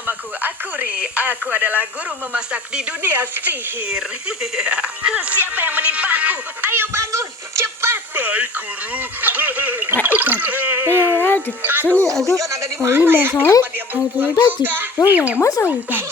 Namaku Akuri. Aku adalah guru memasak di dunia sihir. Siapa yang menimpaku? Ayo bangun, cepat. Baik, guru. Sini ada masalah, ada baju, royal masa utang.